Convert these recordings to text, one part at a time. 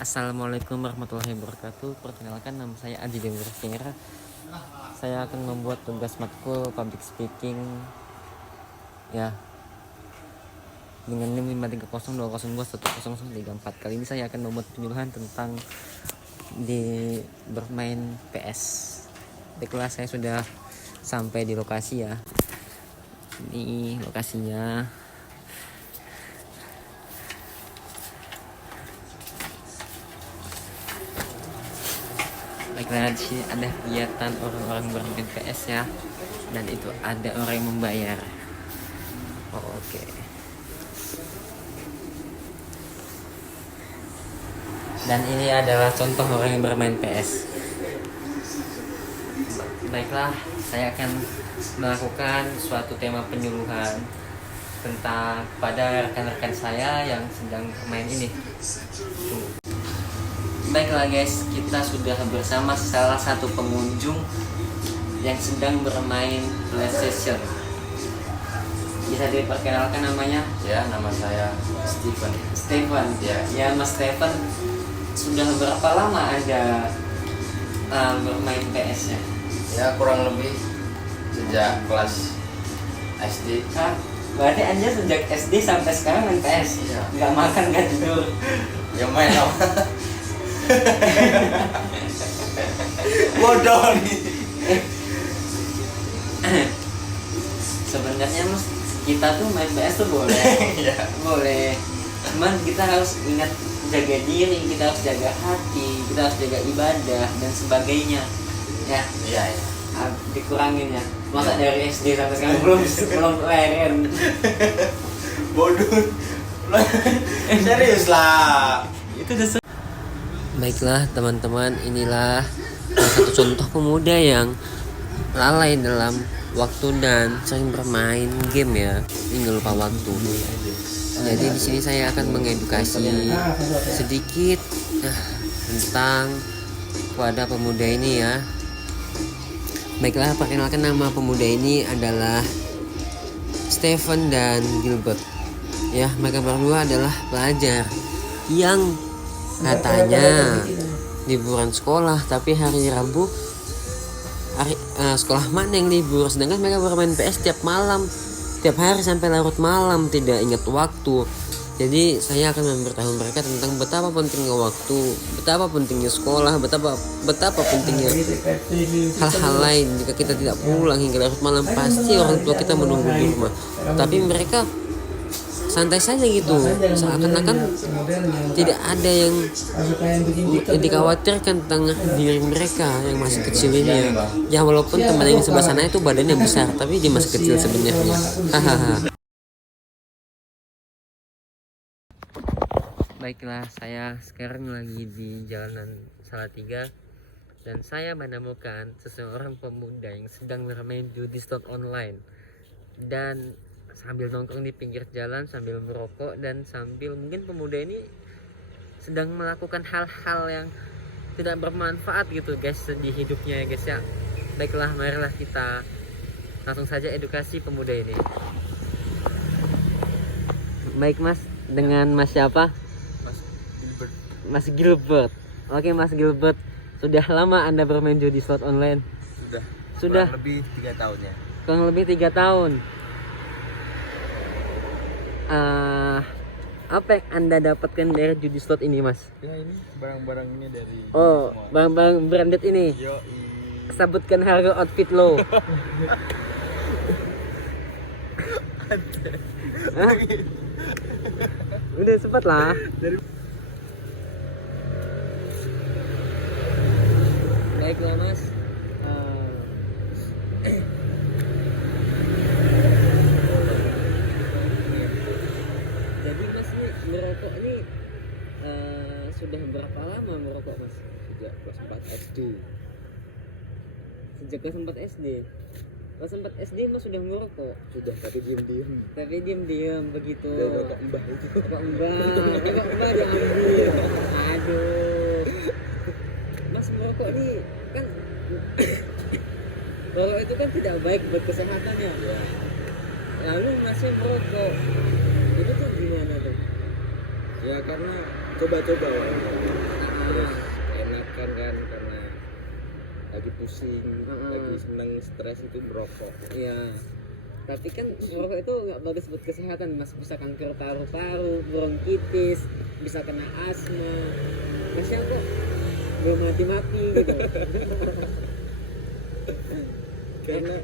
Assalamualaikum warahmatullahi wabarakatuh. Perkenalkan, nama saya Adi Dewi Raffiera. Saya akan membuat tugas matkul public speaking ya dengan NIM 53020021034. Kali ini saya akan membuat penyuluhan tentang bermain PS. Baiklah, saya sudah sampai di lokasi ya. Ini lokasinya. Baiklah, di sini ada kegiatan orang-orang bermain PS ya, dan itu ada orang yang membayar. Oke. Dan ini adalah contoh orang yang bermain PS. Baiklah, saya akan melakukan suatu tema penyuluhan tentang pada rekan-rekan saya yang sedang bermain ini. Baiklah guys, kita sudah bersama salah satu pengunjung yang sedang bermain PlayStation. Bisa diperkenalkan namanya? Ya, nama saya Steven. Steven. Ya, Mas Steven, sudah berapa lama Anda bermain PS-nya? Ya, kurang lebih sejak kelas SD. Berarti Anda sejak SD sampai sekarang main PS? Iya. Nggak makan, nggak tidur? Ya main apa? Bodoh nih. Sebenarnya Mas, kita tuh main PS tuh boleh. Iya. Boleh. Cuman kita harus ingat jaga diri, kita harus jaga hati, kita harus jaga ibadah dan sebagainya. Ya. Iya. Dikurangin ya. Masa dari SD sampai sekarang belum leren. Bodoh. Serius lah. Itu udah. Baiklah teman-teman, inilah salah satu contoh pemuda yang lalai dalam waktu dan sering bermain game ya, hingga lupa waktu. Jadi di sini saya akan mengedukasi sedikit tentang kepada pemuda ini ya. Baiklah, perkenalkan, nama pemuda ini adalah Stephen dan Gilbert. Ya, mereka berdua adalah pelajar yang katanya liburan sekolah, tapi hari Rabu sekolah mana yang libur, sedangkan mereka bermain PS tiap malam, tiap hari sampai larut malam, tidak ingat waktu. Jadi saya akan memberitahu mereka tentang betapa pentingnya waktu, betapa pentingnya sekolah, betapa pentingnya hal-hal lain. Jika kita tidak pulang hingga larut malam, pasti orang tua kita menunggu di rumah. Tapi mereka santai saja gitu, seakan-akan tidak ada yang dikhawatirkan tentang diri mereka yang masih kecil ini ya. Walaupun teman yang sebelah sana itu badannya besar, tapi dia masih kecil sebenarnya. Hahaha. Baiklah, saya sekarang lagi di Jalanan Salatiga dan saya menemukan seseorang pemuda yang sedang bermain judi slot online dan sambil nongkrong di pinggir jalan, sambil merokok, dan sambil mungkin pemuda ini sedang melakukan hal-hal yang tidak bermanfaat gitu guys di hidupnya ya guys ya. Baiklah, marilah kita langsung saja edukasi pemuda ini. Baik Mas, dengan Mas siapa? Mas Gilbert. Oke Mas Gilbert, sudah lama Anda bermain judi slot online? Sudah. Kurang lebih 3 tahun ya. Kurang lebih 3 tahun. Apa yang Anda dapatkan dari judi slot ini Mas? Ya, ini barang-barangnya dari barang-barang branded ini. Sebutkan harga outfit lo. Hah? Udah cepat lah. Baiklah Mas. Jadi Mas ini merokok ini sudah berapa lama merokok Mas? Sejak kelas 4 SD. Sejak kelas 4 SD. Kelas 4 SD Mas sudah merokok? Sudah, tapi diam-diam. Tapi diam-diam begitu. Dari rokok mbah itu. Rokok mbah diambil. Aduh. Mas merokok ini kan merokok itu kan tidak baik buat kesehatan ya. Lalu Masnya merokok. Itu tuh gimana tuh? Ya karena coba-coba. terus enakan kan karena lagi pusing, Heeh. lagi seneng, stres itu merokok. Iya. Tapi kan merokok itu nggak bagus buat kesehatan, Mas. Bisa kanker paru-paru, bronkitis, bisa kena asma. Masnya kok belum mati-mati gitu. Karena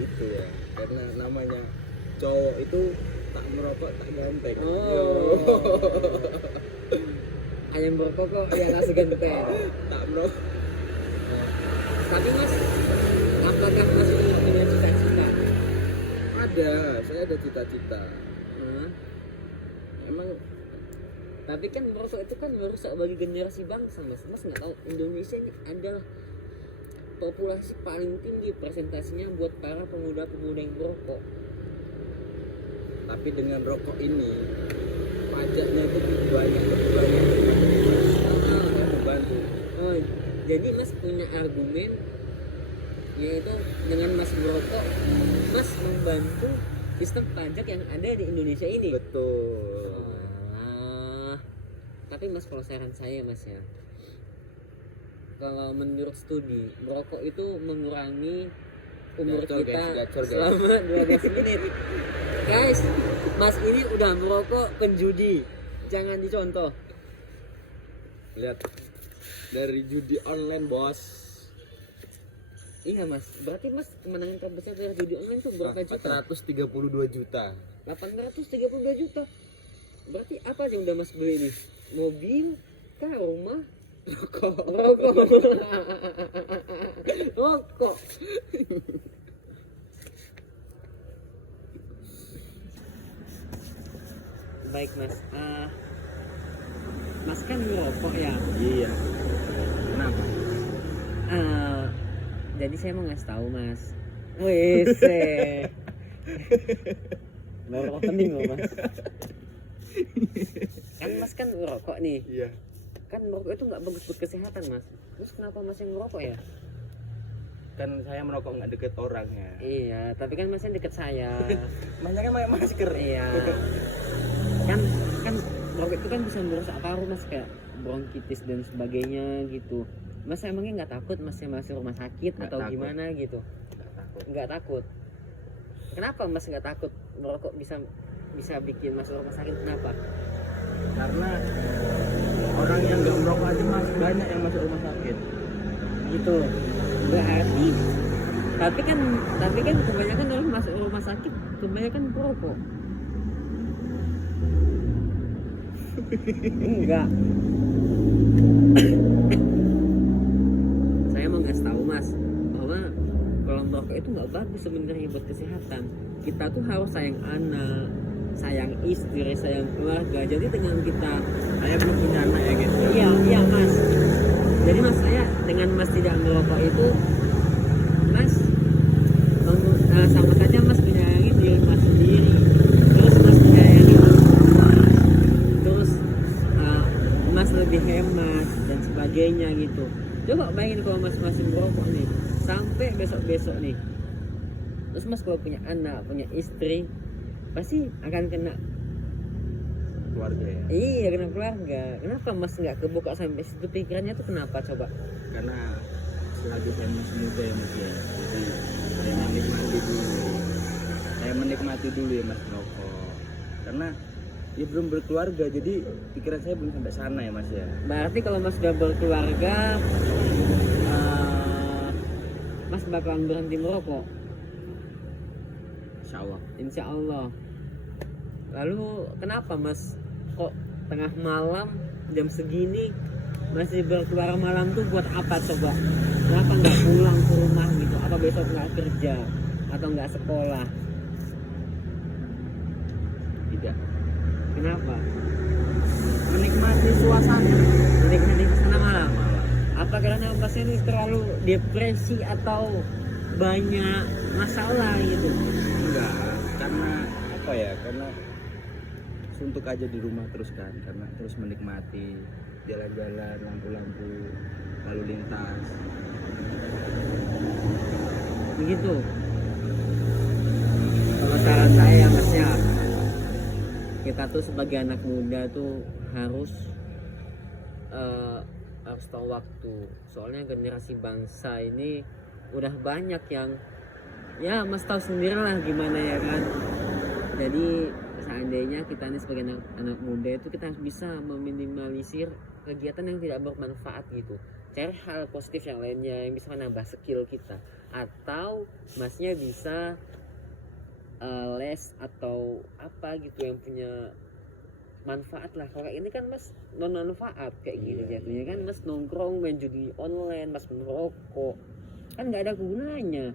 itu ya, karena namanya cowok itu tak merokok tak ganteng. Oh. Ayam berkokok ya nasi genteng. Tak merokok. Tapi Mas, apakah Mas punya cita-cita? Ada, saya ada cita-cita. Hah? Emang Tapi kan merokok itu kan merusak bagi generasi bangsa, Mas. Mas nggak tahu Indonesia ini adalah populasi paling tinggi presentasinya buat para pemuda-pemuda yang merokok. tapi dengan rokok ini pajaknya itu banyak saya membantu. Oh, jadi Mas punya argumen yaitu dengan Mas merokok, Mas membantu sistem pajak yang ada di Indonesia ini. Betul. Ah, tapi Mas, kalau saran saya Mas ya, kalau menurut studi merokok itu mengurangi umur Gacor, kita guys, gacor, guys. selama 12 menit. Guys, Mas ini udah merokok penjudi, jangan dicontoh. Lihat dari judi online, Bos. Iya Mas, berarti Mas kemenangan terbesar dari judi online tuh berapa juta? 432 juta. 832 juta. Berarti apa aja yang udah Mas beli nih? Mobil, kah, rumah, Rokok. rokok. Rokok. Baik Mas, Mas kan merokok ya. Iya. Kenapa? Jadi saya mau ngasih tahu Mas. Wes. Baru opening loh Mas. Kan Mas kan merokok nih. Iya. Kan merokok itu nggak bagus buat kesehatan Mas. Terus kenapa Mas yang merokok ya? Kan saya merokok nggak deket orangnya. Iya, tapi kan Mas yang deket saya. Masnya kan pakai masker. Iya. Kan merokok itu kan bisa merusak paru Mas, kayak bronkitis dan sebagainya gitu. Mas emangnya nggak takut Mas yang masuk rumah sakit Nggak atau takut. gimana gitu? Nggak takut. Nggak takut. Kenapa Mas nggak takut merokok bisa bikin masuk rumah sakit? Kenapa? Karena orang yang nggak merokok aja masih banyak yang masuk rumah sakit. Gitu. Berarti tapi kan kebanyakan orang masuk rumah sakit kebanyakan perokok. Enggak. Saya mau ngasih tahu Mas bahwa kalau merokok itu nggak bagus sebenarnya buat kesehatan. Kita tuh harus sayang anak, sayang istri, sayang keluarga. Jadi dengan kita, Saya belum punya anak ya gitu. iya Mas. Jadi Mas, saya dengan Mas tidak merokok itu Mas sama saja Mas menyayangi diri Mas sendiri. Terus Mas menyayangi orang tua. Terus Mas lebih hemat dan sebagainya gitu. Coba bayangin kalau Mas masih merokok nih sampai besok-besok nih. Terus Mas kalau punya anak, punya istri, pasti akan kena. Keluarga ya. Iya, kena keluarga. Kenapa Mas nggak kebuka sampai situ pikirannya tuh kenapa coba? Karena selagi saya masih muda ya Mas ya. Jadi saya menikmati dulu. Saya menikmati dulu ya Mas merokok. Karena ya belum berkeluarga, jadi pikiran saya belum sampai sana ya Mas ya. Berarti kalau Mas sudah berkeluarga, Mas bakalan berhenti merokok, Insya Allah. insya Allah. Lalu kenapa Mas kok tengah malam jam segini masih berkeluar malam tuh buat apa coba? Kenapa nggak pulang ke rumah gitu? Apa besok nggak kerja atau nggak sekolah? Tidak. Kenapa? Menikmati suasana. Menikmati suasana malam. Apa karena Masnya ini terlalu depresi atau banyak masalah gitu? Enggak, karena apa ya? Karena suntuk aja di rumah terus kan, karena terus menikmati jalan-jalan, lampu-lampu, lalu lintas. Begitu. Kalau saran saya Mas ya, kita tuh sebagai anak muda tuh harus harus tahu waktu. Soalnya generasi bangsa ini udah banyak yang ya mas tahu sendiri lah gimana ya kan. Jadi seandainya kita ini sebagai anak muda itu kita harus bisa meminimalisir kegiatan yang tidak bermanfaat gitu. Cari hal positif yang lainnya yang bisa menambah skill kita. Atau masnya bisa les atau apa gitu yang punya manfaat lah. Kalau ini kan mas non manfaat kayak gini jatuhnya kan, mas nongkrong main judi online, mas merokok kan nggak ada gunanya.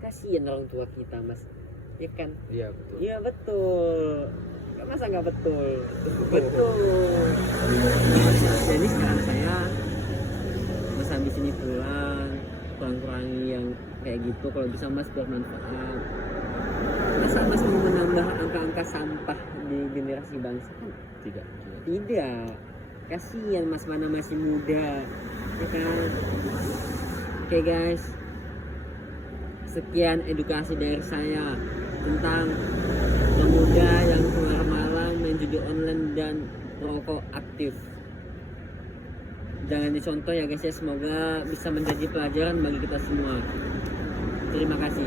Kasihan orang tua kita mas, ya kan? Iya betul. Iya betul. Masa nggak betul? Betul. Jadi sekarang saya mas habis ini pulang, kurang-kurangi yang kayak gitu. Kalau bisa mas bermanfaat. Masa mas mau menambah angka-angka sampah di generasi bangsa kan? Tidak. Tidak. Kasihan mas, mana masih muda, ya kan? Oke guys, sekian edukasi dari saya tentang pemuda yang keluar malam main judi online dan rokok aktif. Jangan dicontoh ya guys ya, semoga bisa menjadi pelajaran bagi kita semua. Terima kasih.